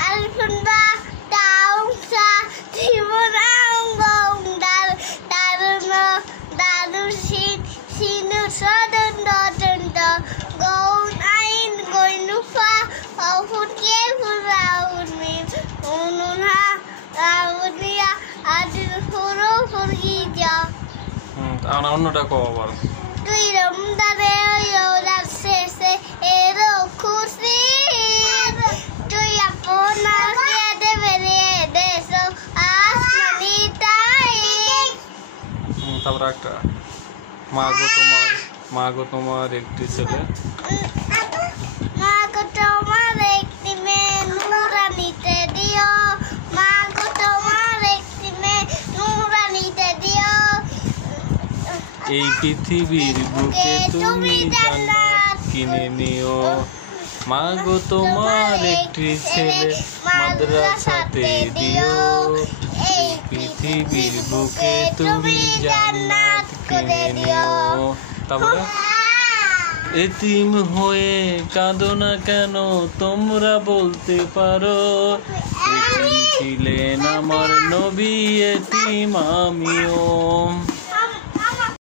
Alfunba Taungsa Timunang Dal Daruno Darusin Sinu Sodon Dodon Goun Ain Goinufa Aufut Kefur Raun Min Ununha Raunia Adil Huro Furgija অন্যটা কও আবার তুই রমদারে ওরা শেষে এরো খুশি তুই আপনাকে দেবে রে দেশো আসমানি তাই তারপর একটা মাগো তোমার একটি ছেলে মাগো তোমার একটি মেয়ে নুরানিতে দিও মাগো তোমার একটি মেয়ে নুরানিতে দিও এই পৃথিবীর বুকে তুমি জান্নাত কিনে নিও মাগো তোমার একটি ছেলে মাদ্রাসাতে দিও এই পৃথিবীর বুকে তুমি জান্নাত কিনে নিও তারপরে এতিম হয়ে কাঁদো না কেন তোমরা বলতে পারো এতিম ছিলেন আমার নবী এতিম আমিও